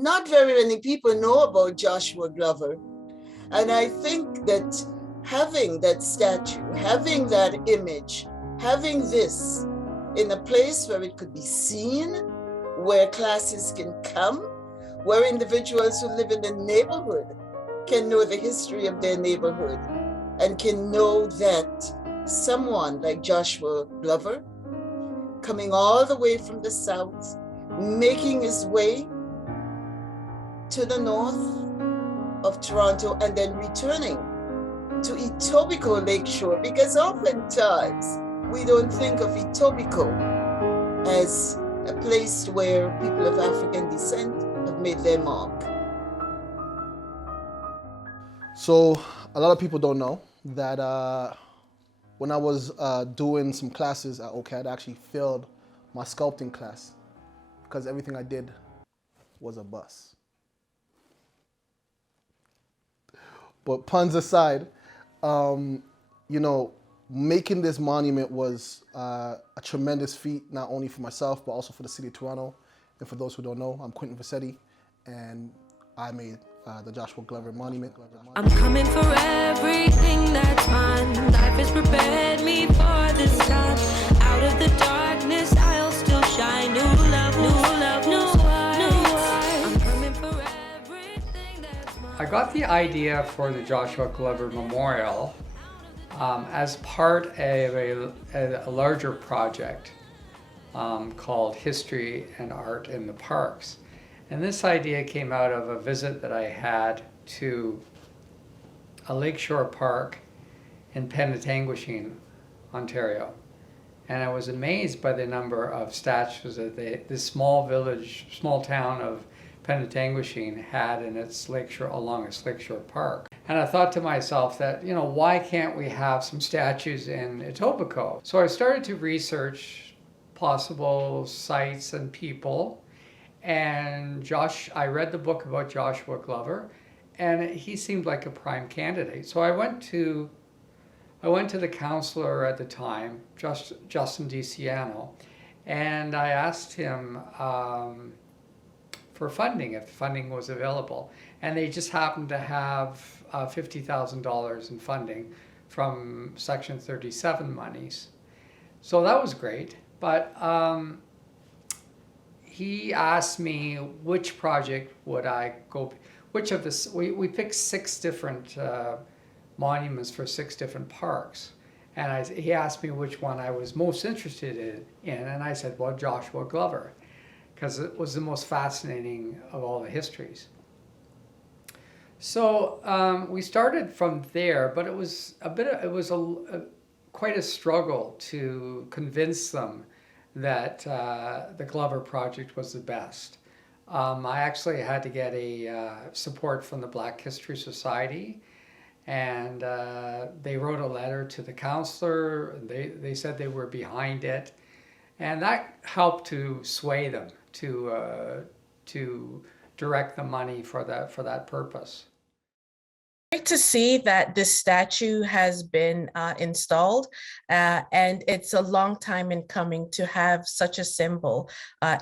not very many people know about Joshua Glover. And I think that having that statue, having that image, having this in a place where it could be seen, where classes can come, where individuals who live in the neighborhood can know the history of their neighborhood and can know that someone like Joshua Glover, coming all the way from the south, making his way to the north of Toronto and then returning to Etobicoke Lakeshore, because oftentimes we don't think of Etobicoke as a place where people of African descent have made their mark. So a lot of people don't know that when I was doing some classes at OCAD, I actually failed my sculpting class because everything I did was a bust. But puns aside, making this monument was a tremendous feat, not only for myself, but also for the city of Toronto. And for those who don't know, I'm Quentin Vassetti, and I made the Joshua Glover Monument. I'm coming for everything that's mine. Life has prepared me for this time. Out of the darkness, I'll still shine. New love, new love, new life. I'm coming for everything that's mine. I got the idea for the Joshua Glover Memorial as part of a larger project called History and Art in the Parks. And this idea came out of a visit that I had to a lakeshore park in Penetanguishene, Ontario. And I was amazed by the number of statues that this small town of Penetanguishene had in its lakeshore, along its lakeshore park. And I thought to myself that, why can't we have some statues in Etobicoke? So I started to research possible sites and people. And I read the book about Joshua Glover, and he seemed like a prime candidate. So I went to the counselor at the time, Justin DiCiano, and I asked him for funding, if funding was available. And they just happened to have $50,000 in funding from Section 37 monies. So that was great, but he asked me which project would I go, which of this, we picked 6 different monuments for 6 different parks. And he asked me which one I was most interested in, and I said, well, Joshua Glover, because it was the most fascinating of all the histories. So we started from there, but it was quite a struggle to convince them that the Glover project was the best. I actually had to get a support from the Black History Society, and they wrote a letter to the counselor. They said they were behind it, and that helped to sway them to direct the money for that purpose. Great to see that this statue has been installed, and it's a long time in coming to have such a symbol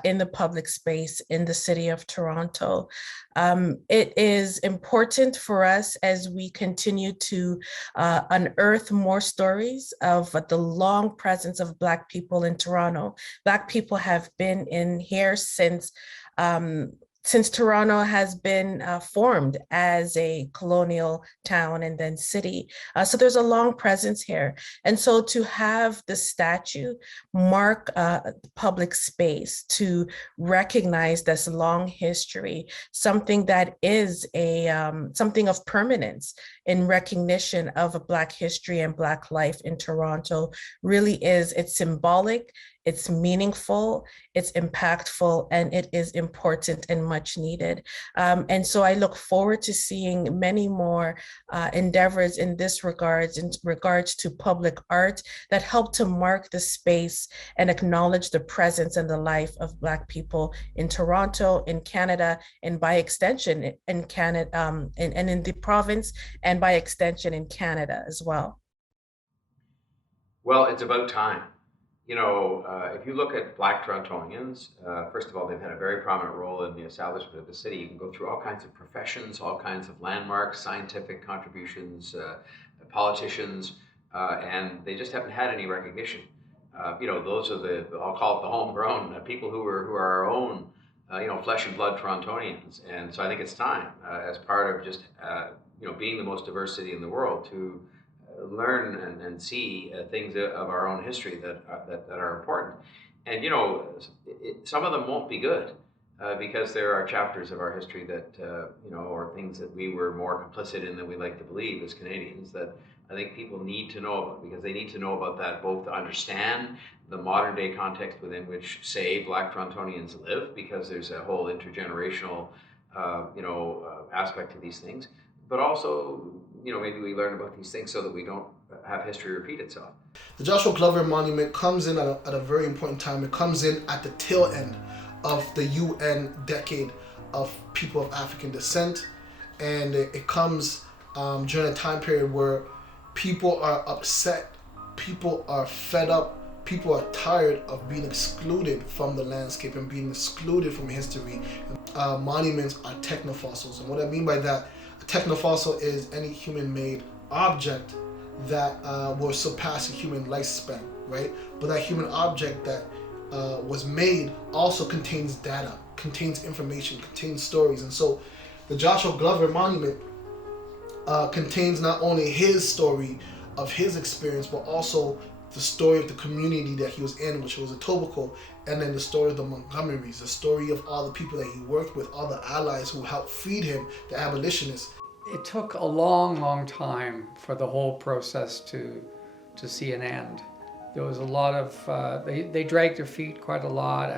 in the public space in the city of Toronto. It is important for us as we continue to unearth more stories of the long presence of Black people in Toronto. Black people have been in here since Toronto has been formed as a colonial town and then city. So there's a long presence here. And so to have the statue mark public space, to recognize this long history, something that is something of permanence in recognition of a Black history and Black life in Toronto really it's symbolic, it's meaningful, it's impactful, and it is important and much needed. And so I look forward to seeing many more endeavors in regards to public art that help to mark the space and acknowledge the presence and the life of Black people in Toronto, in Canada, and by extension in Canada, and in the province, and by extension in Canada as well. Well, it's about time. If you look at Black Torontonians, first of all, they've had a very prominent role in the establishment of the city. You can go through all kinds of professions, all kinds of landmarks, scientific contributions, politicians, and they just haven't had any recognition. Those are I'll call it the homegrown people who are our own, flesh and blood Torontonians. And so I think it's time, as part of just, being the most diverse city in the world, to learn and see things of our own history that are important. And some of them won't be good because there are chapters of our history that or things that we were more complicit in than we like to believe as Canadians, that I think people need to know about, because they need to know about that both to understand the modern day context within which, say, Black Torontonians live, because there's a whole intergenerational aspect to these things, but also maybe we learn about these things so that we don't have history repeat itself. The Joshua Glover Monument comes in at a very important time. It comes in at the tail end of the UN decade of people of African descent, and it comes during a time period where people are upset, people are fed up, people are tired of being excluded from the landscape and being excluded from history. Monuments are technofossils, and what I mean by that, a technofossil is any human-made object that will surpass a human lifespan, right? But that human object that was made also contains data, contains information, contains stories. And so the Joshua Glover Monument contains not only his story of his experience, but also the story of the community that he was in, which was Etobicoke, and then the story of the Montgomerys, the story of all the people that he worked with, all the allies who helped feed him, the abolitionists. It took a long, long time for the whole process to see an end. There was a lot of, they dragged their feet quite a lot.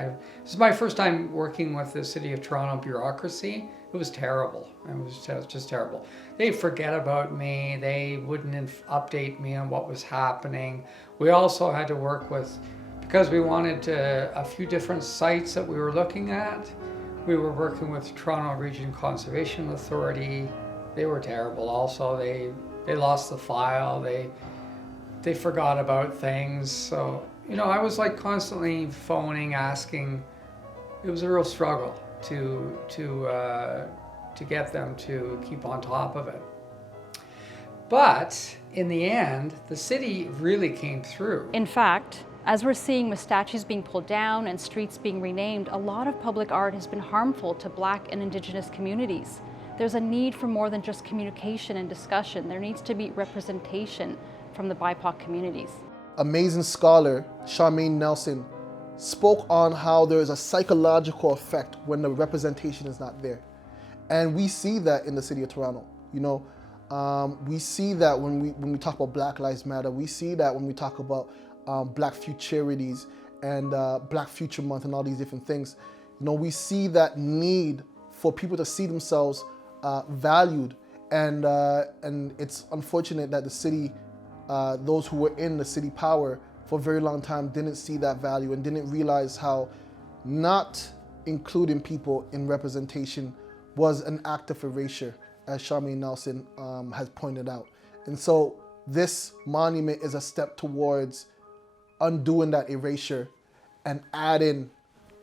This is my first time working with the City of Toronto bureaucracy. It was terrible. It was just terrible. They'd forget about me. They wouldn't update me on what was happening. We also had to work with, because we wanted a few different sites that we were looking at, we were working with Toronto Region Conservation Authority. They were terrible also. They lost the file. They forgot about things. So, I was like constantly phoning, asking. It was a real struggle to get them to keep on top of it. But in the end, the city really came through. In fact, as we're seeing with statues being pulled down and streets being renamed, a lot of public art has been harmful to Black and Indigenous communities. There's a need for more than just communication and discussion. There needs to be representation from the BIPOC communities. Amazing scholar Charmaine Nelson spoke on how there is a psychological effect when the representation is not there. And we see that in the city of Toronto. We see that when we talk about Black Lives Matter. We see that when we talk about Black Futurities and Black Future Month and all these different things. We see that need for people to see themselves valued, and it's unfortunate that the city, those who were in the city power for a very long time, didn't see that value and didn't realize how not including people in representation was an act of erasure, as Charmaine Nelson has pointed out. And so this monument is a step towards undoing that erasure and adding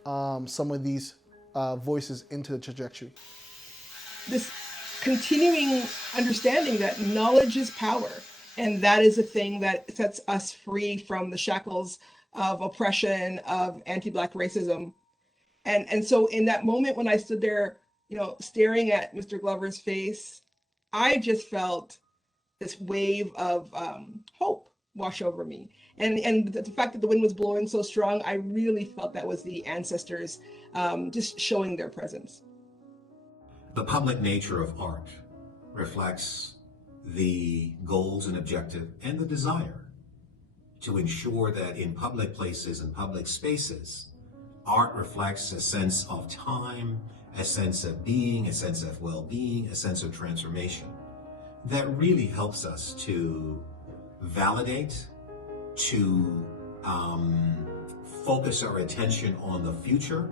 some of these voices into the trajectory. This continuing understanding that knowledge is power, and that is a thing that sets us free from the shackles of oppression, of anti-Black racism. And so in that moment when I stood there, staring at Mr. Glover's face, I just felt this wave of hope wash over me. And the fact that the wind was blowing so strong, I really felt that was the ancestors just showing their presence. The public nature of art reflects the goals and objective and the desire to ensure that in public places and public spaces, art reflects a sense of time, a sense of being, a sense of well-being, a sense of transformation that really helps us to validate, to focus our attention on the future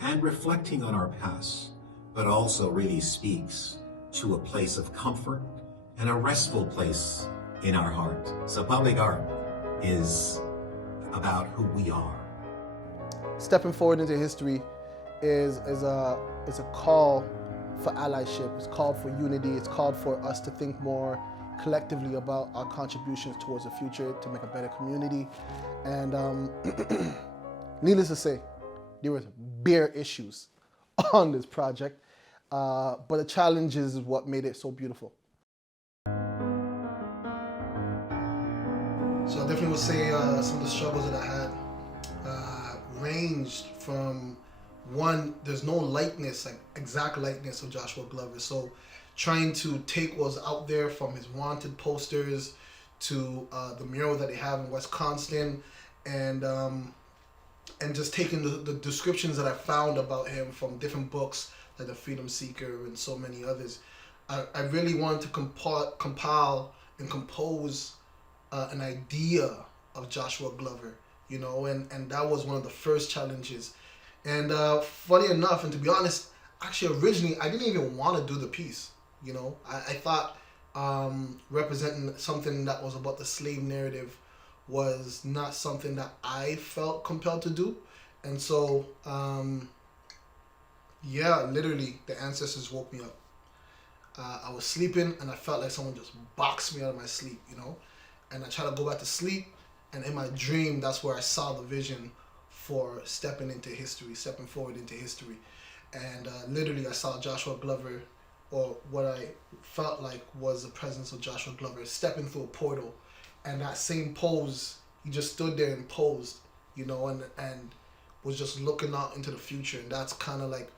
and reflecting on our past, but also really speaks to a place of comfort and a restful place in our heart. So public art is about who we are. Stepping forward into history is a call for allyship. It's called for unity. It's called for us to think more collectively about our contributions towards the future to make a better community. And needless to say, there was bare issues on this project, but the challenges is what made it so beautiful. So I definitely would say some of the struggles that I had ranged from, one, there's no likeness, like exact likeness of Joshua Glover. So trying to take what was out there from his wanted posters to the mural that they have in West Constant, and just taking the descriptions that I found about him from different books like The Freedom Seeker and so many others. I really wanted to compile and compose an idea of Joshua Glover, you know, and that was one of the first challenges. And funny enough, and to be honest, actually originally I didn't even want to do the piece, you know. I thought representing something that was about the slave narrative was not something that I felt compelled to do. And so, yeah, literally the ancestors woke me up. I was sleeping and I felt like someone just boxed me out of my sleep, you know. And I tried to go back to sleep, and in my dream, that's where I saw the vision for stepping forward into history. And literally I saw Joshua Glover, or what I felt like was the presence of Joshua Glover, stepping through a portal. And that same pose, he just stood there and posed, you know, and was just looking out into the future. And that's kind of like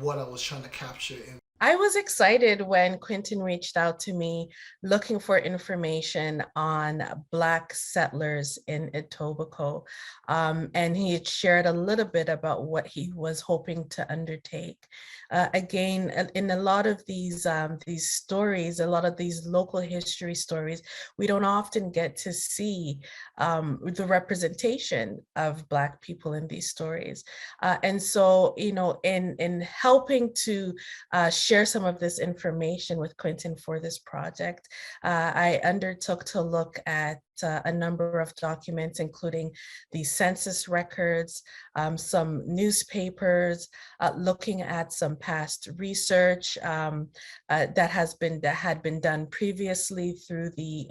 what I was trying to capture. I was excited when Quentin reached out to me looking for information on Black settlers in Etobicoke. And he had shared a little bit about what he was hoping to undertake. Again, in a lot of these stories, a lot of these local history stories, we don't often get to see the representation of Black people in these stories. And so, you know, in helping to share some of this information with Quentin for this project, I undertook to look at a number of documents, including the census records, some newspapers, looking at some past research that had been done previously through the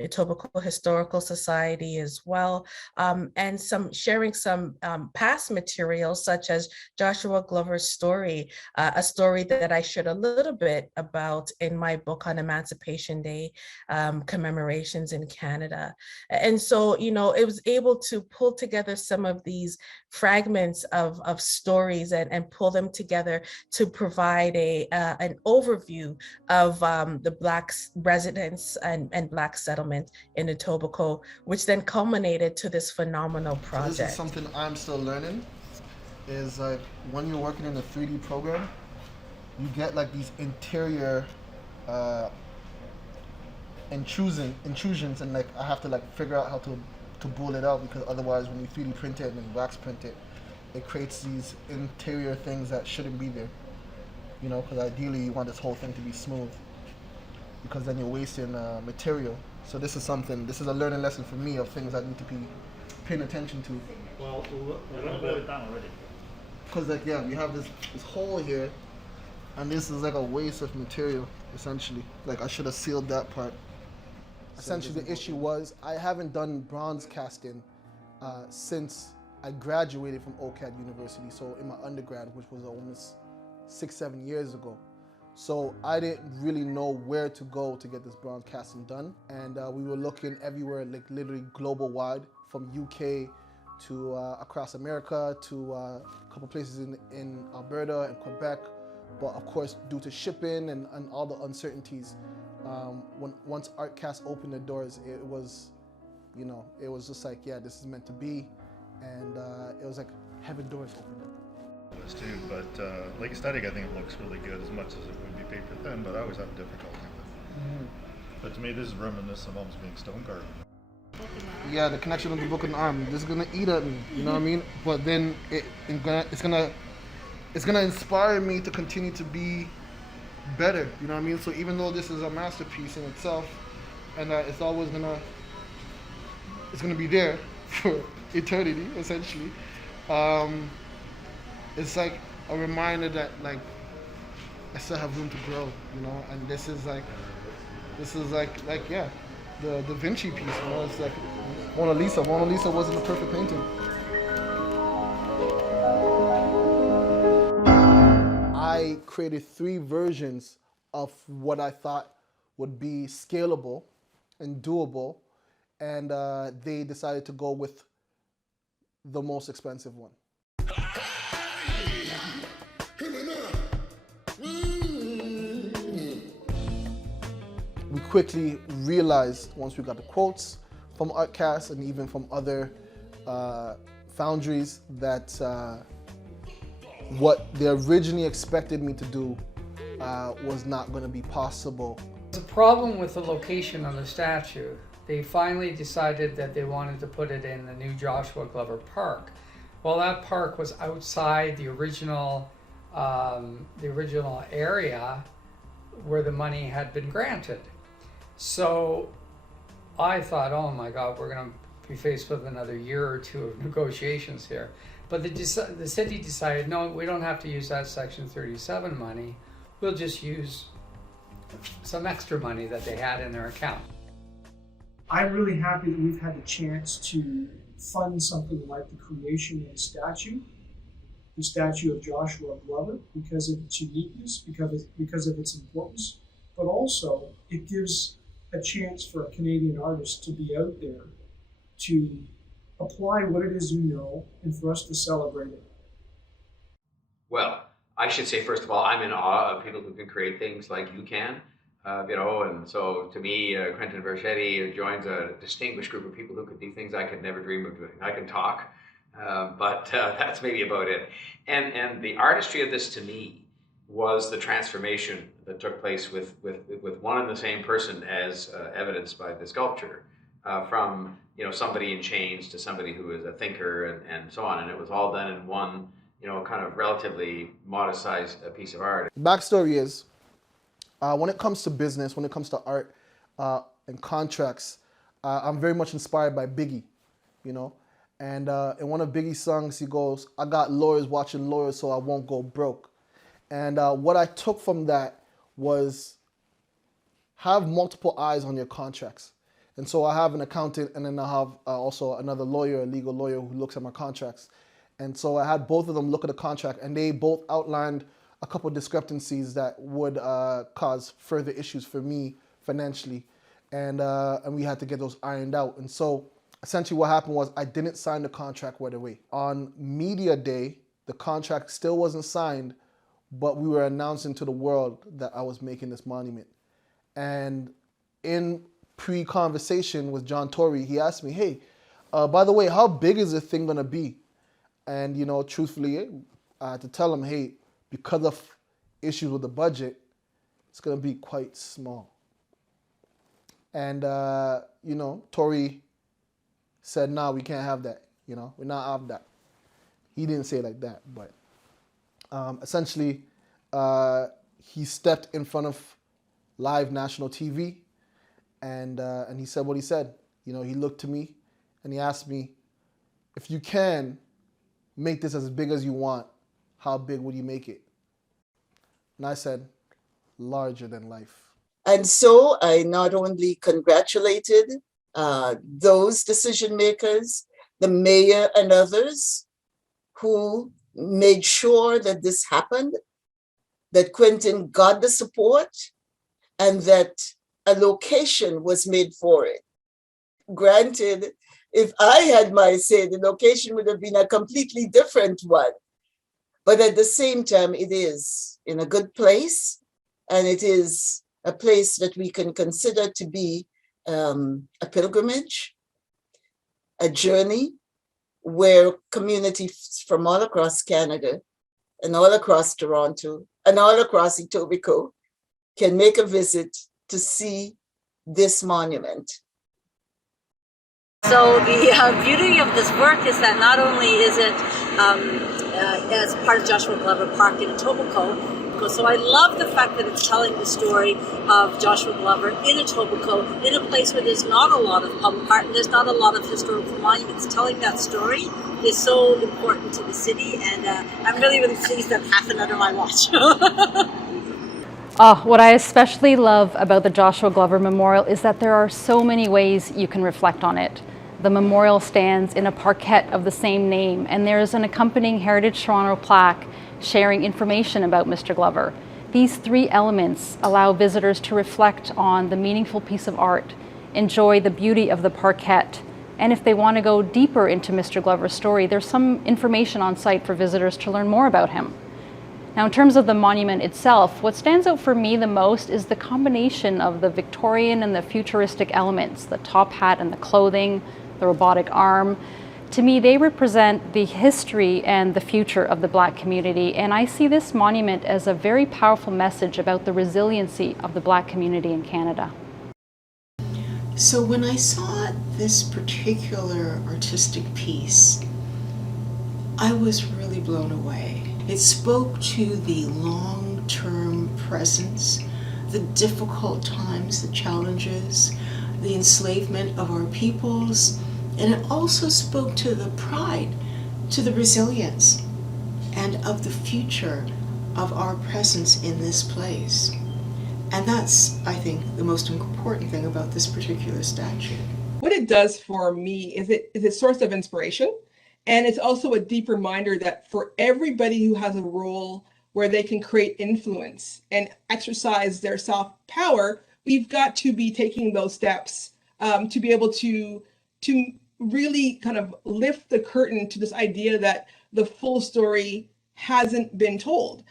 Etobicoke Historical Society as well, and sharing some past materials such as Joshua Glover's story, a story that I shared a little bit about in my book on Emancipation Day commemorations in Canada. And so, you know, it was able to pull together some of these fragments of stories and pull them together to provide an overview of the Black residents and Black settlement in Etobicoke, which then culminated to this phenomenal project. So this is something I'm still learning, is like when you're working in a 3D program, you get like these interior intrusions, and like I have to like figure out how to bool it out, because otherwise when you 3D print it and then wax print it, it creates these interior things that shouldn't be there, you know, because ideally you want this whole thing to be smooth, because then you're wasting material. So this is a learning lesson for me of things I need to be paying attention to. Well, we're going to boil it down already. Because like, yeah, we have this hole here, and this is like a waste of material, essentially. Like I should have sealed that part. Essentially, the issue was I haven't done bronze casting since I graduated from OCAD University, so in my undergrad, which was almost 6-7 years ago. So I didn't really know where to go to get this bronze casting done. And we were looking everywhere, like literally global wide, from UK to across America to a couple places in Alberta and Quebec. But of course, due to shipping and all the uncertainties, once ArtCast opened the doors, it was, you know, it was just like, yeah, this is meant to be. And it was like heaven doors opened up. Too, but like aesthetic, I think it looks really good as much as it would be paper thin, but I always have difficulty with it. But to me, this is reminiscent of almost being stone carved. Yeah, the connection with the Book of the Arm. This is gonna eat at me, you know what I mean? But then it's gonna inspire me to continue to be better, you know what I mean? So even though this is a masterpiece in itself, and it's always gonna be there, for eternity, essentially. It's like a reminder that like I still have room to grow, you know. And this is like yeah, the Da Vinci piece, you know. It's like Mona Lisa. Mona Lisa wasn't a perfect painting. I created 3 versions of what I thought would be scalable and doable, and they decided to go with the most expensive one. We quickly realized, once we got the quotes from Artcast and even from other foundries, that what they originally expected me to do was not going to be possible. The problem with the location of the statue, they finally decided that they wanted to put it in the new Joshua Glover Park. Well, that park was outside the original area where the money had been granted. So I thought, oh my God, we're going to be faced with another year or 2 of negotiations here. But the city decided, no, we don't have to use that Section 37 money. We'll just use some extra money that they had in their account. I'm really happy that we've had the chance to fund something like the creation of a statue, the statue of Joshua Glover, because of its uniqueness, because of its importance, but also it gives a chance for a Canadian artist to be out there to apply what it is you know and for us to celebrate it. Well, I should say, first of all, I'm in awe of people who can create things like you can, you know, and so to me, Quentin Verchetti joins a distinguished group of people who could do things I could never dream of doing. I can talk, but that's maybe about it. And the artistry of this to me was the transformation that took place with one and the same person, as evidenced by the sculpture, from, you know, somebody in chains to somebody who is a thinker and so on. And it was all done in one, you know, kind of relatively modest-sized piece of art. Backstory is, when it comes to business, when it comes to art and contracts, I'm very much inspired by Biggie, you know. And in one of Biggie's songs, he goes, "I got lawyers watching lawyers so I won't go broke." And what I took from that was have multiple eyes on your contracts. And so I have an accountant, and then I have also another lawyer, a legal lawyer, who looks at my contracts. And so I had both of them look at the contract, and they both outlined a couple of discrepancies that would cause further issues for me financially. And we had to get those ironed out. And so essentially what happened was I didn't sign the contract right away. On media day, the contract still wasn't signed, but we were announcing to the world that I was making this monument. And in pre-conversation with John Tory, he asked me, "Hey, by the way, how big is this thing gonna be?" And, you know, truthfully, I had to tell him, hey, because of issues with the budget, it's gonna be quite small. And, you know, Tory said, "No, we can't have that. You know, we're not have that." He didn't say it like that, but essentially, he stepped in front of live national TV, and he said what he said. You know, he looked to me and he asked me, "If you can make this as big as you want, how big would you make it?" And I said, "Larger than life." And so I not only congratulated those decision makers, the mayor and others who made sure that this happened, that Quentin got the support, and that a location was made for it. Granted, if I had my say, the location would have been a completely different one. But at the same time, it is in a good place, and it is a place that we can consider to be a pilgrimage, a journey where communities from all across Canada and all across Toronto and all across Etobicoke can make a visit to see this monument. So the beauty of this work is that not only is it as part of Joshua Glover Park in Etobicoke, Etobicoke. So I love the fact that it's telling the story of Joshua Glover in Etobicoke, in a place where there's not a lot of public art and there's not a lot of historical monuments. Telling that story is so important to the city, and I'm really, really pleased that happened under my watch. What I especially love about the Joshua Glover Memorial is that there are so many ways you can reflect on it. The memorial stands in a parquet of the same name, and there is an accompanying Heritage Toronto plaque sharing information about Mr. Glover. These three elements allow visitors to reflect on the meaningful piece of art, enjoy the beauty of the parquet, and if they want to go deeper into Mr. Glover's story, there's some information on site for visitors to learn more about him. Now, in terms of the monument itself, what stands out for me the most is the combination of the Victorian and the futuristic elements, the top hat and the clothing, the robotic arm. To me, they represent the history and the future of the Black community, and I see this monument as a very powerful message about the resiliency of the Black community in Canada. So when I saw this particular artistic piece, I was really blown away. It spoke to the long-term presence, the difficult times, the challenges, the enslavement of our peoples, and it also spoke to the pride, to the resilience, and of the future of our presence in this place. And that's, I think, the most important thing about this particular statue. What it does for me is it's a source of inspiration. And it's also a deep reminder that for everybody who has a role where they can create influence and exercise their self-power, we've got to be taking those steps to be able to really kind of lift the curtain to this idea that the full story hasn't been told.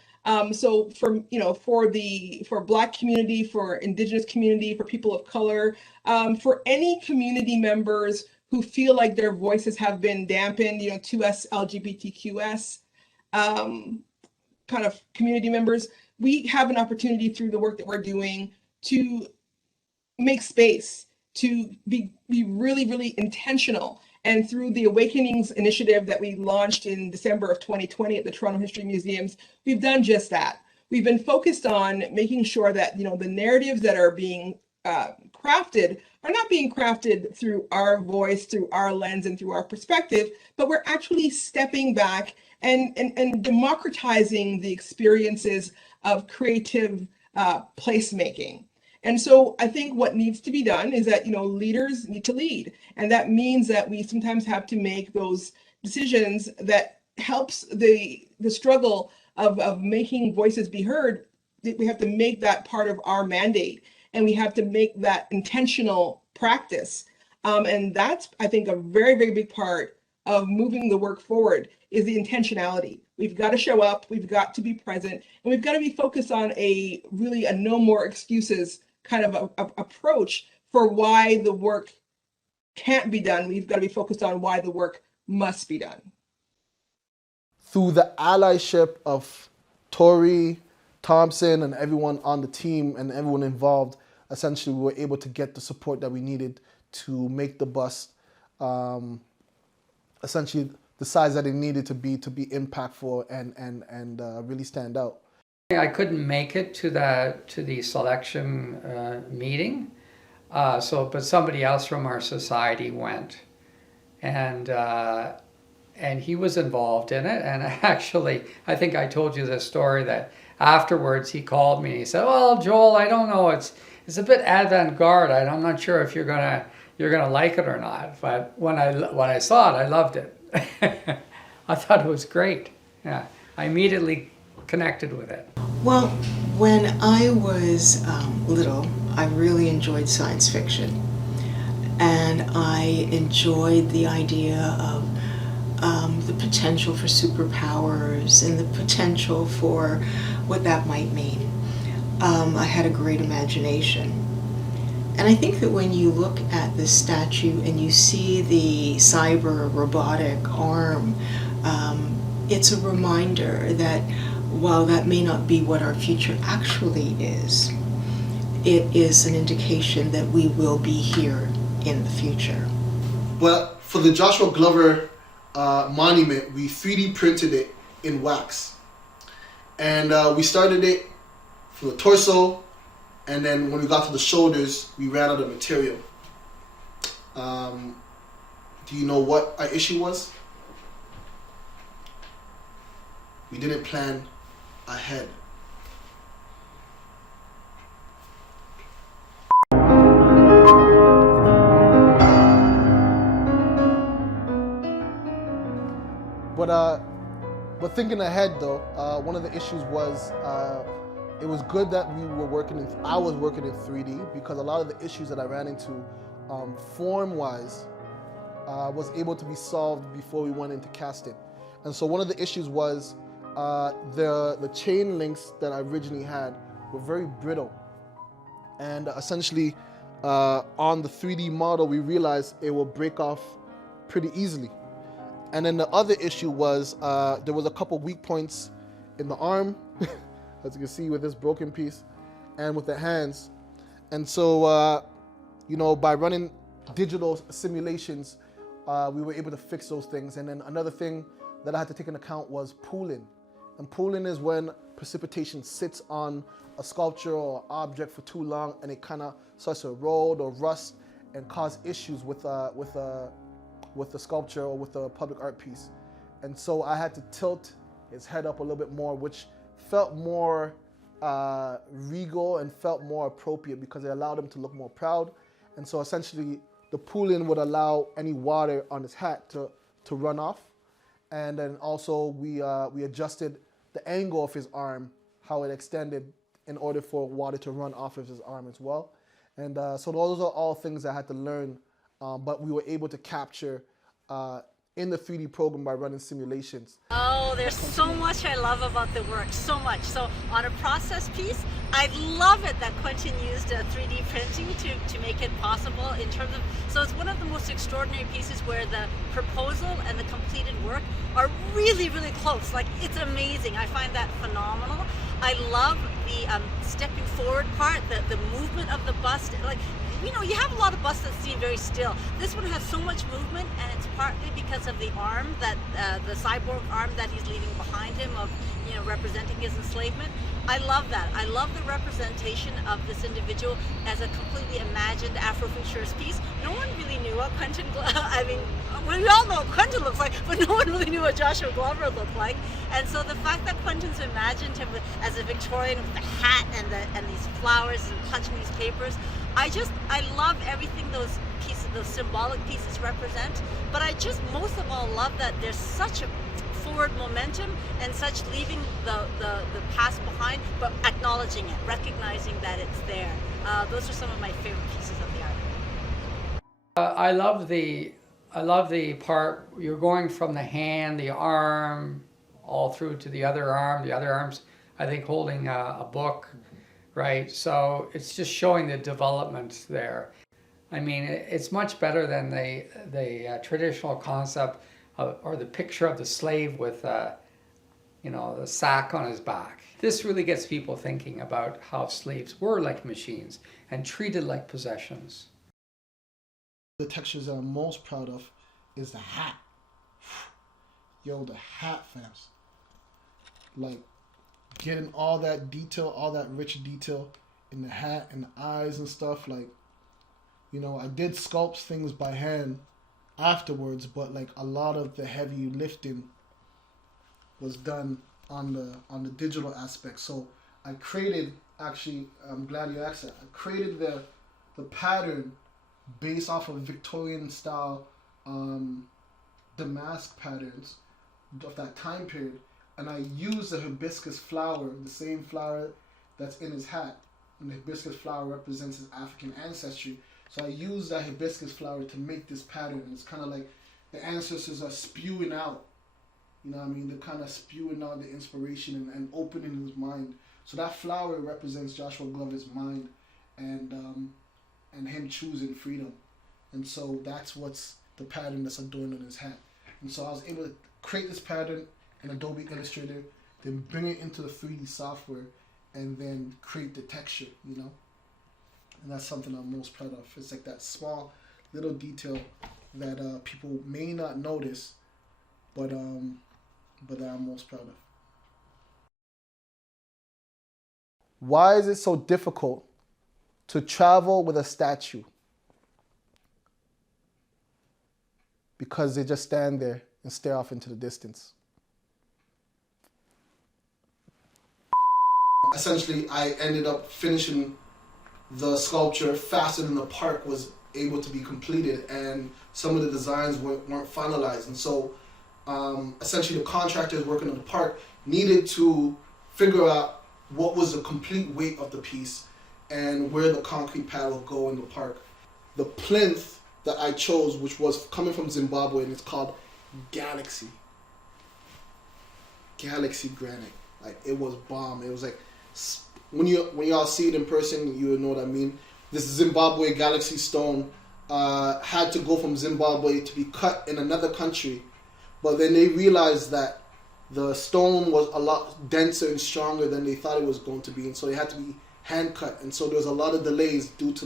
So for Black community, for Indigenous community, for people of color, for any community members who feel like their voices have been dampened, to us LGBTQS kind of community members, we have an opportunity through the work that we're doing to make space, to be really, really intentional. And through the Awakenings initiative that we launched in December of 2020 at the Toronto History Museums, we've done just that. We've been focused on making sure that, the narratives that are being crafted are not being crafted through our voice, through our lens, and through our perspective, but we're actually stepping back and democratizing the experiences of creative placemaking. And so I think what needs to be done is that, leaders need to lead. And that means that we sometimes have to make those decisions that helps the struggle of making voices be heard. We have to make that part of our mandate. And we have to make that intentional practice. And that's, I think, a very, very big part of moving the work forward is the intentionality. We've got to show up, we've got to be present, and we've got to be focused on a no more excuses kind of approach for why the work can't be done. We've got to be focused on why the work must be done. Through the allyship of Tori, Thompson, and everyone on the team and everyone involved, essentially we were able to get the support that we needed to make the bus essentially the size that it needed to be impactful and really stand out. I couldn't make it to the selection meeting, but somebody else from our society went, and he was involved in it. And actually, I think I told you this story that afterwards he called me and he said, "Well, Joel, I don't know. It's a bit avant-garde. I'm not sure if you're gonna like it or not. But when I saw it, I loved it. I thought it was great. Yeah, I immediately connected with it." Well, when I was little, I really enjoyed science fiction, and I enjoyed the idea of the potential for superpowers and the potential for what that might mean. I had a great imagination. And I think that when you look at this statue and you see the cyber robotic arm, it's a reminder that while that may not be what our future actually is, it is an indication that we will be here in the future. Well, for the Joshua Glover monument, we 3D printed it in wax. And we started it from the torso, and then when we got to the shoulders, we ran out of material. Do you know what our issue was? We didn't plan ahead. But thinking ahead though, one of the issues was it was good that I was working in 3D, because a lot of the issues that I ran into form-wise was able to be solved before we went into casting. And so one of the issues was the chain links that I originally had were very brittle. And essentially on the 3D model, we realized it will break off pretty easily. And then the other issue was there was a couple weak points in the arm, as you can see with this broken piece, and with the hands. And so, by running digital simulations, we were able to fix those things. And then another thing that I had to take into account was pooling. And pooling is when precipitation sits on a sculpture or object for too long, and it kind of starts to erode or rust and cause issues with the sculpture or with the public art piece. And so I had to tilt his head up a little bit more, which felt more regal and felt more appropriate because it allowed him to look more proud. And so essentially the pooling would allow any water on his hat to run off. And then also we adjusted the angle of his arm, how it extended, in order for water to run off of his arm as well. And so those are all things I had to learn, but we were able to capture in the 3D program by running simulations. Oh, there's so much I love about the work, so much. So on a process piece, I love it that Quentin used 3D printing to make it possible in terms of, so it's one of the most extraordinary pieces where the proposal and the completed work are really, really close. Like, it's amazing. I find that phenomenal. I love the stepping forward part, the movement of the bust. Like, you have a lot of busts that seem very still. This one has so much movement, and it's partly because of the arm, that the cyborg arm that he's leaving behind him of, representing his enslavement. I love that. I love the representation of this individual as a completely imagined Afrofuturist piece. No one really knew what Quentin, we all know what Quentin looks like, but no one really knew what Joshua Glover looked like. And so the fact that Quentin's imagined him as a Victorian with the hat and these flowers and touching these papers, I love everything those pieces, those symbolic pieces represent. But I just most of all love that there's such a forward momentum and such leaving the past behind, but acknowledging it, recognizing that it's there. Those are some of my favorite pieces of the art. I love the part you're going from the hand, the arm, all through to the other arm. The other arm's, I think, holding a book, right? So it's just showing the development there. I mean, it's much better than the traditional concept or the picture of the slave with, the sack on his back. This really gets people thinking about how slaves were like machines and treated like possessions. The textures I'm most proud of is the hat. Yo, the hat, fams. Like, getting all that detail, all that rich detail in the hat and the eyes and stuff. Like, I did sculpt things by hand afterwards, but like a lot of the heavy lifting was done on the digital aspect. So I created, actually, I'm glad you asked that, I created the pattern based off of Victorian style damask patterns of that time period, and I used the hibiscus flower, the same flower that's in his hat, and the hibiscus flower represents his African ancestry. So I used that hibiscus flower to make this pattern. It's kind of like the ancestors are spewing out, They're kind of spewing out the inspiration and opening his mind. So that flower represents Joshua Glover's mind and him choosing freedom. And so that's what's the pattern that's adorned on his hat. And so I was able to create this pattern in Adobe Illustrator, then bring it into the 3D software, and then create the texture, And that's something I'm most proud of. It's like that small little detail that people may not notice, but that I'm most proud of. Why is it so difficult to travel with a statue? Because they just stand there and stare off into the distance. Essentially, I ended up finishing the sculpture faster than the park was able to be completed, and some of the designs weren't finalized. And so essentially the contractors working on the park needed to figure out what was the complete weight of the piece and where the concrete pad will go in the park. The plinth that I chose, which was coming from Zimbabwe, and it's called Galaxy granite. Like, it was bomb. It was like, when y'all see it in person, you would know what I mean. This Zimbabwe Galaxy stone had to go from Zimbabwe to be cut in another country, but then they realized that the stone was a lot denser and stronger than they thought it was going to be, and so they had to be hand cut. And so there was a lot of delays due to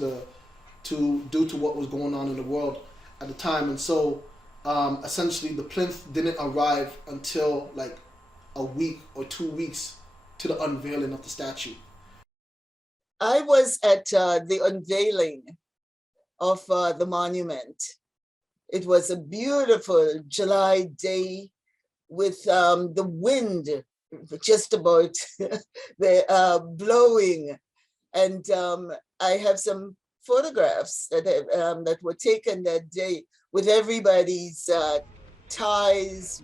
what was going on in the world at the time. And so essentially the plinth didn't arrive until like a week or 2 weeks to the unveiling of the statue. I was at the unveiling of the monument. It was a beautiful July day with the wind just about blowing. And I have some photographs that were taken that day with everybody's ties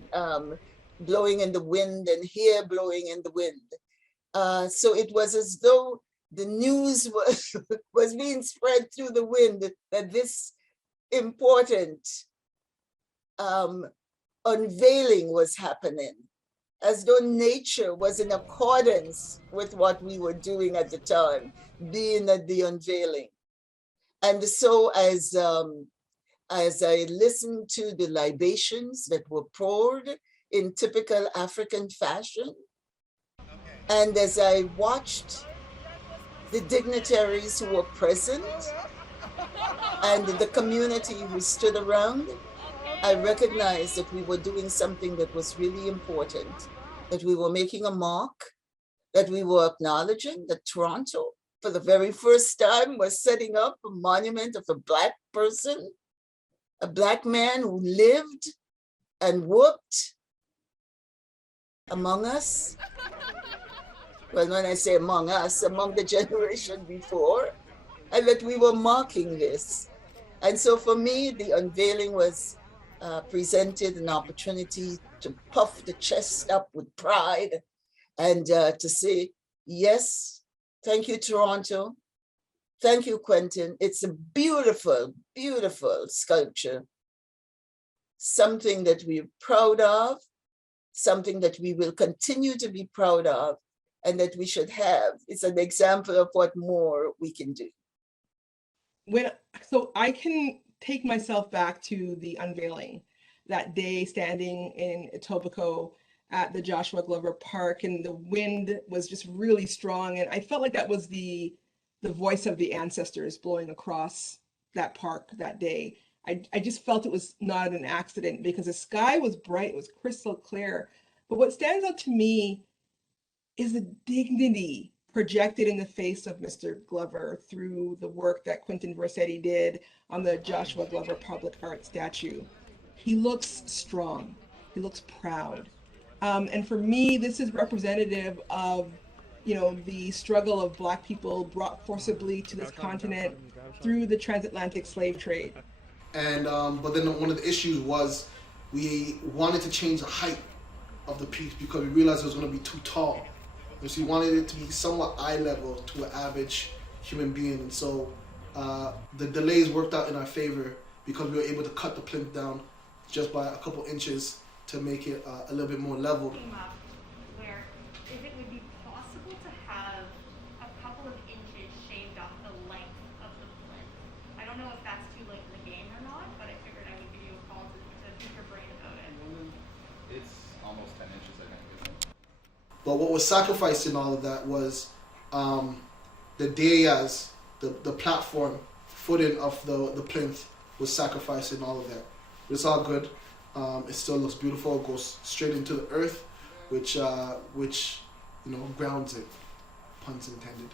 blowing in the wind and hair blowing in the wind. So it was as though the news was being spread through the wind that this important unveiling was happening, as though nature was in accordance with what we were doing at the time, being at the unveiling. And so as I listened to the libations that were poured in typical African fashion, and as I watched the dignitaries who were present and the community who stood around, I recognized that we were doing something that was really important, that we were making a mark, that we were acknowledging that Toronto, for the very first time, was setting up a monument of a Black person, a Black man who lived and worked among us. Well, when I say among us, among the generation before, and that we were marking this. And so for me, the unveiling was presented an opportunity to puff the chest up with pride and to say, yes, thank you, Toronto. Thank you, Quentin. It's a beautiful, beautiful sculpture. Something that we're proud of, something that we will continue to be proud of, and that we should have. It's an example of what more we can do. So I can take myself back to the unveiling that day, standing in Etobicoke at the Joshua Glover Park, and the wind was just really strong. And I felt like that was the voice of the ancestors blowing across that park that day. I just felt it was not an accident, because the sky was bright, it was crystal clear. But what stands out to me is the dignity projected in the face of Mr. Glover through the work that Quentin Vercetti did on the Joshua Glover Public Art statue. He looks strong, he looks proud. And for me, this is representative of, the struggle of Black people brought forcibly to this continent through the transatlantic slave trade. And but then one of the issues was we wanted to change the height of the piece because we realized it was going to be too tall. And so we wanted it to be somewhat eye level to an average human being. And so the delays worked out in our favor because we were able to cut the plinth down just by a couple inches to make it a little bit more level. Where if it would be possible to have a couple of inches shaved off the length of the plinth. I don't know if that's too late in the game or not, but I figured I would give you a call to pick your brain about it. It's almost 10 inches, I think, isn't it? But what was sacrificed in all of that was the dais, the platform footing of the plinth was sacrificed in all of that. But it's all good. It still looks beautiful. It goes straight into the earth, which grounds it puns intended.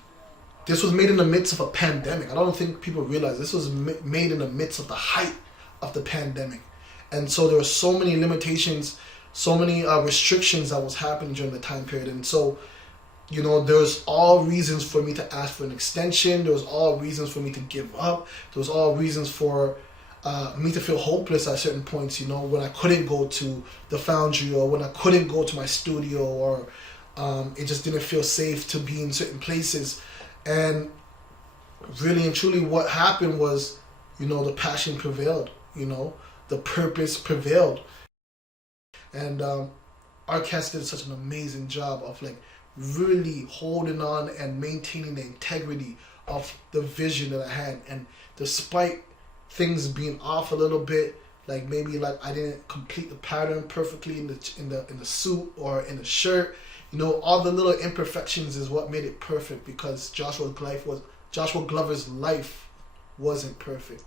This was made in the midst of a pandemic. I don't think people realize this was made in the midst of the height of the pandemic. And so there were so many limitations, so many restrictions that was happening during the time period. And so, you know, there was all reasons for me to ask for an extension. There was all reasons for me to give up. There was all reasons for me to feel hopeless at certain points, you know, when I couldn't go to the Foundry or when I couldn't go to my studio, or it just didn't feel safe to be in certain places. And really and truly what happened was, you know, the passion prevailed, you know, the purpose prevailed. And Arcast did such an amazing job of like really holding on and maintaining the integrity of the vision that I had. And despite things being off a little bit, like maybe like I didn't complete the pattern perfectly in the suit or in the shirt, you know, all the little imperfections is what made it perfect, because Joshua Glover's life wasn't perfect.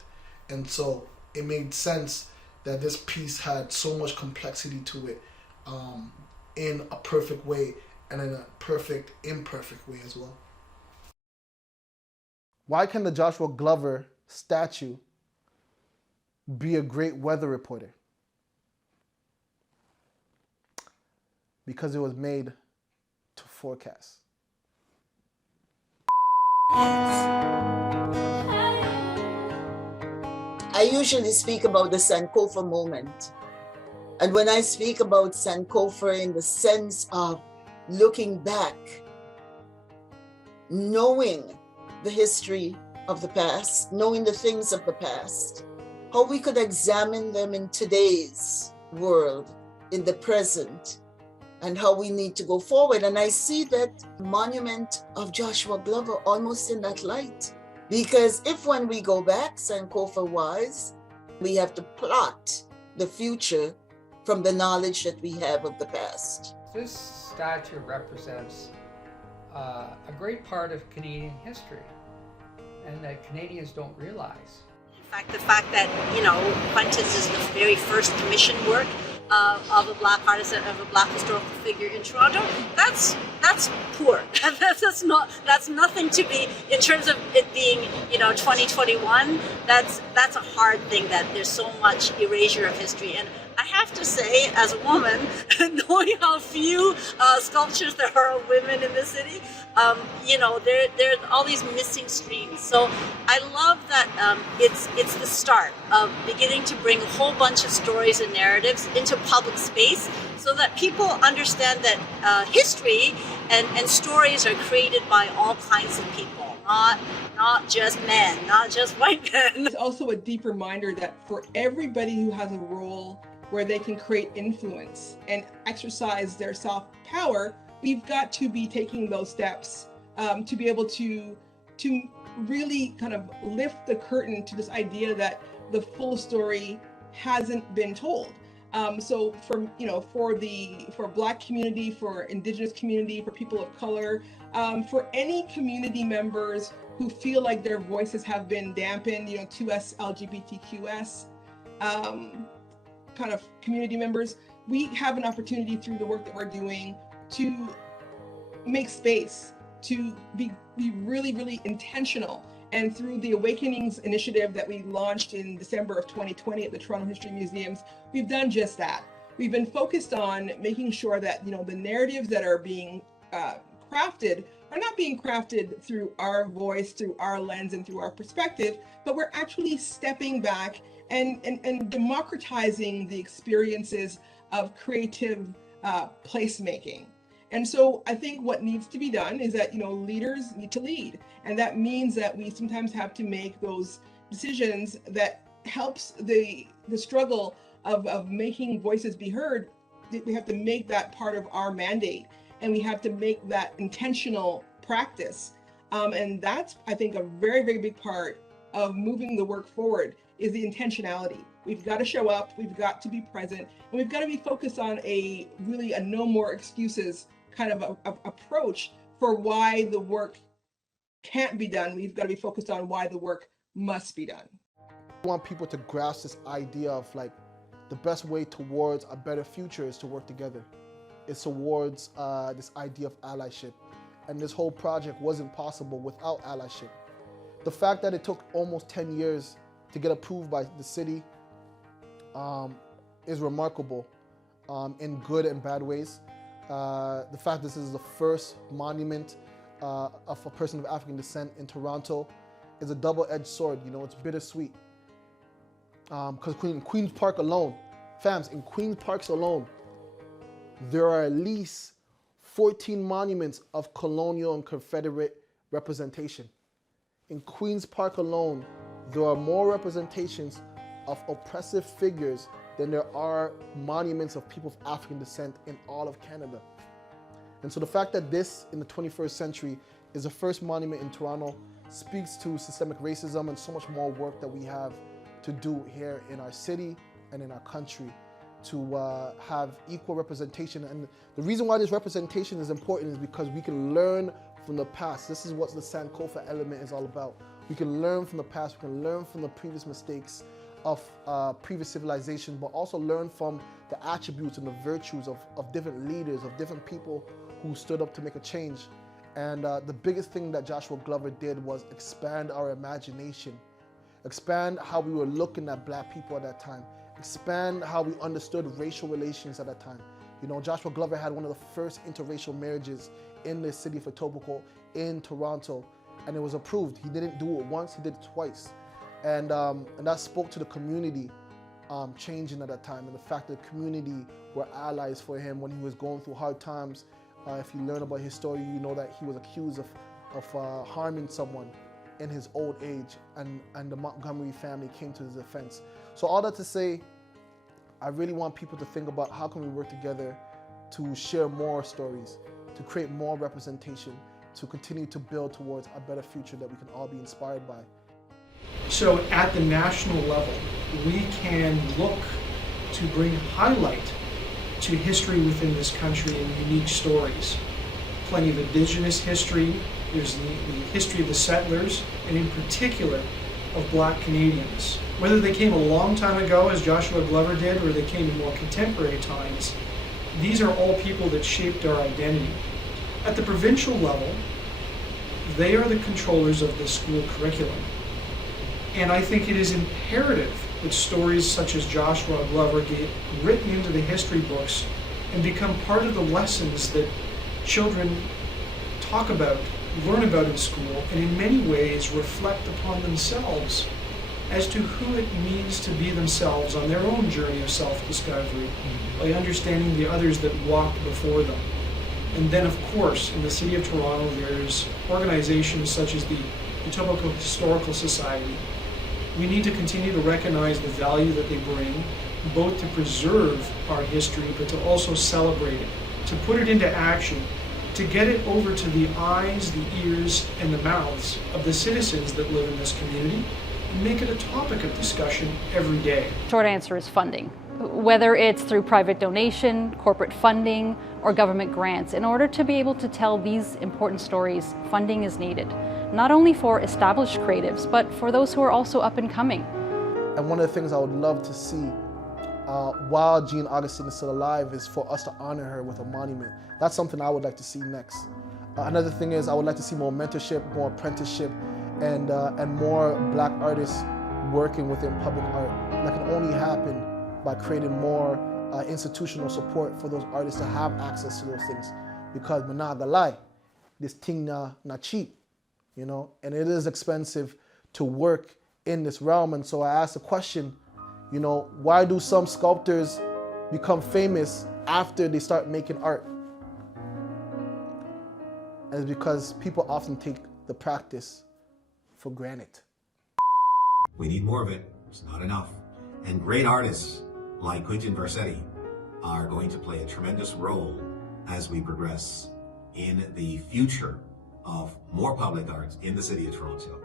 And so it made sense that this piece had so much complexity to it, in a perfect way and in a perfect imperfect way as well. Why can the Joshua Glover statue be a great weather reporter? Because it was made to forecast. I usually speak about the Sankofa moment. And when I speak about Sankofa in the sense of looking back, knowing the history of the past, knowing the things of the past, how we could examine them in today's world, in the present, and how we need to go forward. And I see that monument of Joshua Glover almost in that light. Because if when we go back, Sankofa-wise, we have to plot the future from the knowledge that we have of the past. This statue represents a great part of Canadian history, and that Canadians don't realize. In fact, the fact that, you know, Quentin's is the very first commission work of a Black artist, of a Black historical figure in Toronto, that's poor. That's nothing to be, in terms of it being, you know, 2021, that's a hard thing, that there's so much erasure of history. And I have to say, as a woman, knowing how few sculptures there are of women in the city, you know, there's all these missing streams. So I love that it's the start of beginning to bring a whole bunch of stories and narratives into public space, so that people understand that history and stories are created by all kinds of people, not just men, not just white men. It's also a deep reminder that for everybody who has a role where they can create influence and exercise their self-power, we've got to be taking those steps to be able to really kind of lift the curtain to this idea that the full story hasn't been told. So for Black community, for Indigenous community, for people of color, for any community members who feel like their voices have been dampened, you know, 2S, LGBTQS, kind of community members, we have an opportunity through the work that we're doing to make space, to be really, really intentional. And through the Awakenings initiative that we launched in December of 2020 at the Toronto History Museums, we've done just that. We've been focused on making sure that, you know, the narratives that are being crafted are not being crafted through our voice, through our lens, and through our perspective, but we're actually stepping back and democratizing the experiences of creative placemaking. And so I think what needs to be done is that, you know, leaders need to lead. And that means that we sometimes have to make those decisions that helps the struggle of making voices be heard. We have to make that part of our mandate, and we have to make that intentional practice. And that's, I think, a very, very big part of moving the work forward, is the intentionality. We've got to show up, we've got to be present, and we've got to be focused on a no more excuses kind of approach for why the work can't be done. We've got to be focused on why the work must be done. I want people to grasp this idea of like the best way towards a better future is to work together. It's towards this idea of allyship. and this whole project wasn't possible without allyship. The fact that it took almost 10 years to get approved by the city is remarkable in good and bad ways. The fact this is the first monument of a person of African descent in Toronto is a double-edged sword. You know, it's bittersweet. Because in Queen's Park alone, fams, in Queen's Parks alone, there are at least 14 monuments of colonial and Confederate representation. In Queen's Park alone, there are more representations of oppressive figures than there are monuments of people of African descent in all of Canada. And so the fact that this, in the 21st century, is the first monument in Toronto speaks to systemic racism and so much more work that we have to do here in our city and in our country to have equal representation. And the reason why this representation is important is because we can learn from the past. This is what the Sankofa element is all about. We can learn from the past, we can learn from the previous mistakes of previous civilization, but also learn from the attributes and the virtues of different leaders, of different people who stood up to make a change. And the biggest thing that Joshua Glover did was expand our imagination, expand how we were looking at Black people at that time, expand how we understood racial relations at that time. You know, Joshua Glover had one of the first interracial marriages in the city of Etobicoke in Toronto, and it was approved. He didn't do it once, he did it twice. And that spoke to the community changing at that time, and the fact that the community were allies for him when he was going through hard times. If you learn about his story, you know that he was accused of harming someone in his old age, and the Montgomery family came to his defense. So all that to say, I really want people to think about how can we work together to share more stories, to create more representation, to continue to build towards a better future that we can all be inspired by. So at the national level, we can look to bring highlight to history within this country and unique stories. Plenty of Indigenous history, there's the history of the settlers, and in particular of Black Canadians. Whether they came a long time ago, as Joshua Glover did, or they came in more contemporary times, these are all people that shaped our identity. At the provincial level, they are the controllers of the school curriculum. And I think it is imperative that stories such as Joshua Glover get written into the history books and become part of the lessons that children talk about, learn about in school, and in many ways reflect upon themselves as to who it means to be themselves on their own journey of self-discovery, by understanding the others that walked before them. And then, of course, in the City of Toronto, there's organizations such as the Etobicoke Historical Society. We need to continue to recognize the value that they bring, both to preserve our history, but to also celebrate it, to put it into action, to get it over to the eyes, the ears, and the mouths of the citizens that live in this community, and make it a topic of discussion every day. Short answer is funding. Whether it's through private donation, corporate funding, or government grants, in order to be able to tell these important stories, funding is needed. Not only for established creatives, but for those who are also up and coming. And one of the things I would love to see while Jean Augustine is still alive is for us to honor her with a monument. That's something I would like to see next. Another thing is I would like to see more mentorship, more apprenticeship, and more Black artists working within public art. And that can only happen by creating more institutional support for those artists to have access to those things. Because Managalai, this thing not cheap. You know, and it is expensive to work in this realm. And so I asked the question, you know, why do some sculptors become famous after they start making art? And it's because people often take the practice for granted. We need more of it. It's not enough. And great artists like Quentin Vercetti are going to play a tremendous role as we progress in the future of more public arts in the City of Toronto.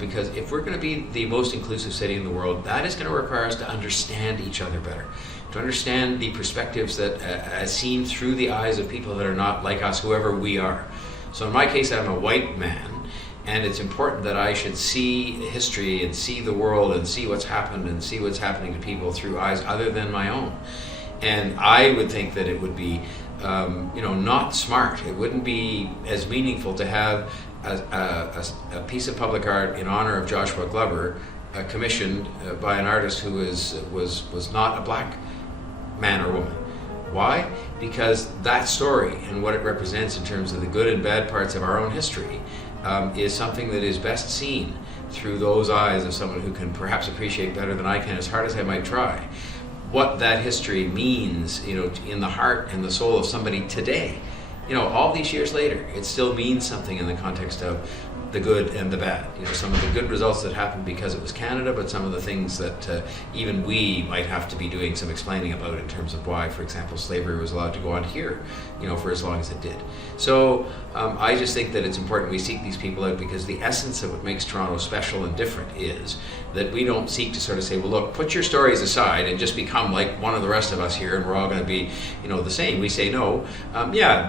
Because if we're going to be the most inclusive city in the world, that is going to require us to understand each other better, to understand the perspectives that as seen through the eyes of people that are not like us, whoever we are. So in my case, I'm a white man, and it's important that I should see history and see the world and see what's happened and see what's happening to people through eyes other than my own. And I would think that it would be not smart. It wouldn't be as meaningful to have a piece of public art in honor of Joshua Glover commissioned by an artist who was not a black man or woman. Why? Because that story and what it represents in terms of the good and bad parts of our own history is something that is best seen through those eyes of someone who can perhaps appreciate better than I can, as hard as I might try, what that history means, in the heart and the soul of somebody today. All these years later, it still means something in the context of the good and the bad. Some of the good results that happened because it was Canada, but some of the things that even we might have to be doing some explaining about in terms of why, for example, slavery was allowed to go on here, for as long as it did. So I just think that it's important we seek these people out, because the essence of what makes Toronto special and different is that we don't seek to sort of say, well, look, put your stories aside and just become like one of the rest of us here and we're all going to be, the same. We say, no,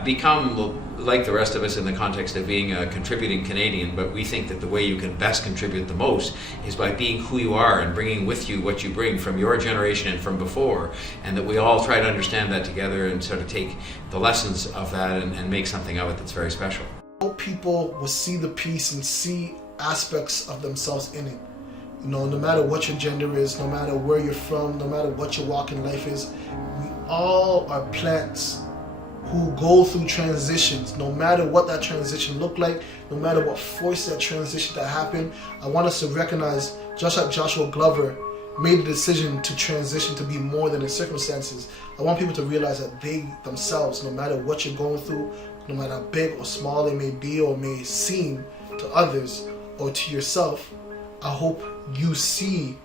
become like the rest of us in the context of being a contributing Canadian, but we think that the way you can best contribute the most is by being who you are and bringing with you what you bring from your generation and from before, and that we all try to understand that together and sort of take the lessons of that and make something of it that's very special. People will see the piece and see aspects of themselves in it. No matter what your gender is, no matter where you're from, no matter what your walk in life is, we all are plants who go through transitions, no matter what that transition looked like, no matter what forced that transition to happen. I want us to recognize, just like Joshua Glover made a decision to transition to be more than his circumstances, I want people to realize that they themselves, no matter what you're going through, no matter how big or small they may be or may seem to others or to yourself, I hope you see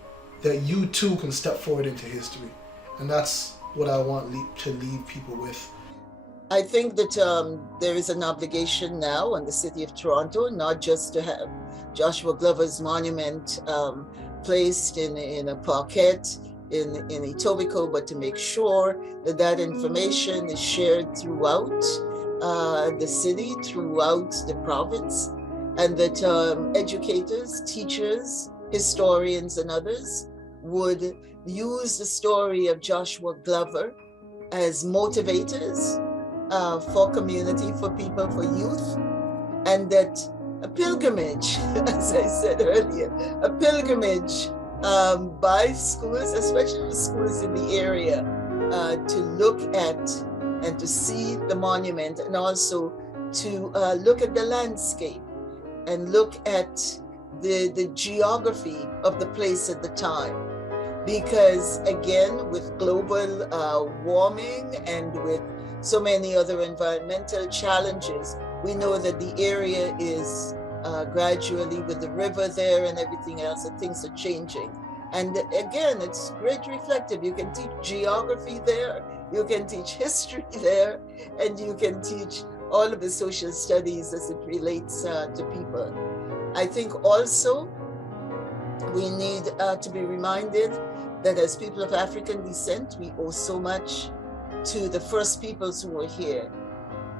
that you too can step forward into history. And that's what I want to leave people with. I think that there is an obligation now on the City of Toronto, not just to have Joshua Glover's monument placed in a parquet in Etobicoke, but to make sure that that information is shared throughout the city, throughout the province, and that educators, teachers, historians, and others would use the story of Joshua Glover as motivators for community, for people, for youth, and that a pilgrimage, as I said earlier, a pilgrimage by schools, especially the schools in the area, to look at and to see the monument, and also to look at the landscape and look at the geography of the place at the time. Because again, with global warming and with so many other environmental challenges, we know that the area is gradually, with the river there and everything else, that things are changing. And again, it's great reflective. You can teach geography there, you can teach history there, and you can teach all of the social studies as it relates to people. I think also we need to be reminded that as people of African descent, we owe so much to the first peoples who were here,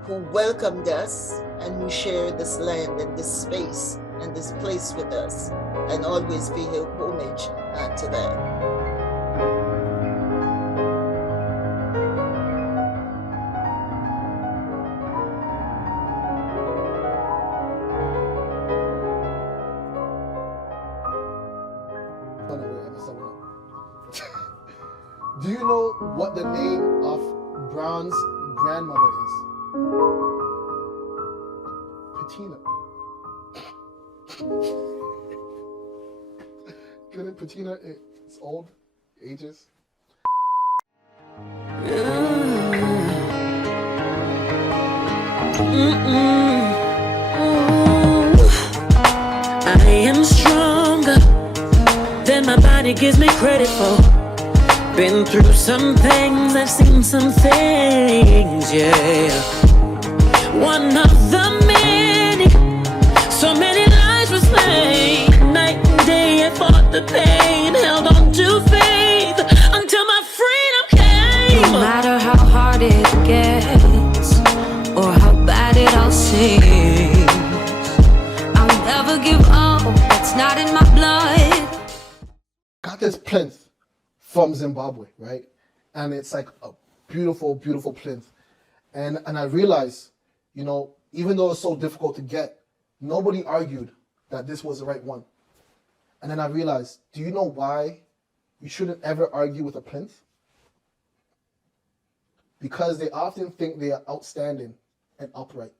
who welcomed us and who shared this land and this space and this place with us, and always pay homage to that. Do you know what the name of Brown's grandmother is? Patina. Couldn't Patina, it's old, ages. I am stronger than my body gives me credit for. Been through some things, I've seen some things, yeah. One of the many, so many lives were slain. Night and day I fought the pain, held on to faith until my freedom came. No matter how hard it gets, or how bad it all seems, I'll never give up, it's not in my blood. Got this plinth from Zimbabwe, right? And it's like a beautiful, beautiful plinth. And I realized, you know, even though it's so difficult to get, nobody argued that this was the right one. And then I realized, do you know why you shouldn't ever argue with a plinth? Because they often think they are outstanding and upright.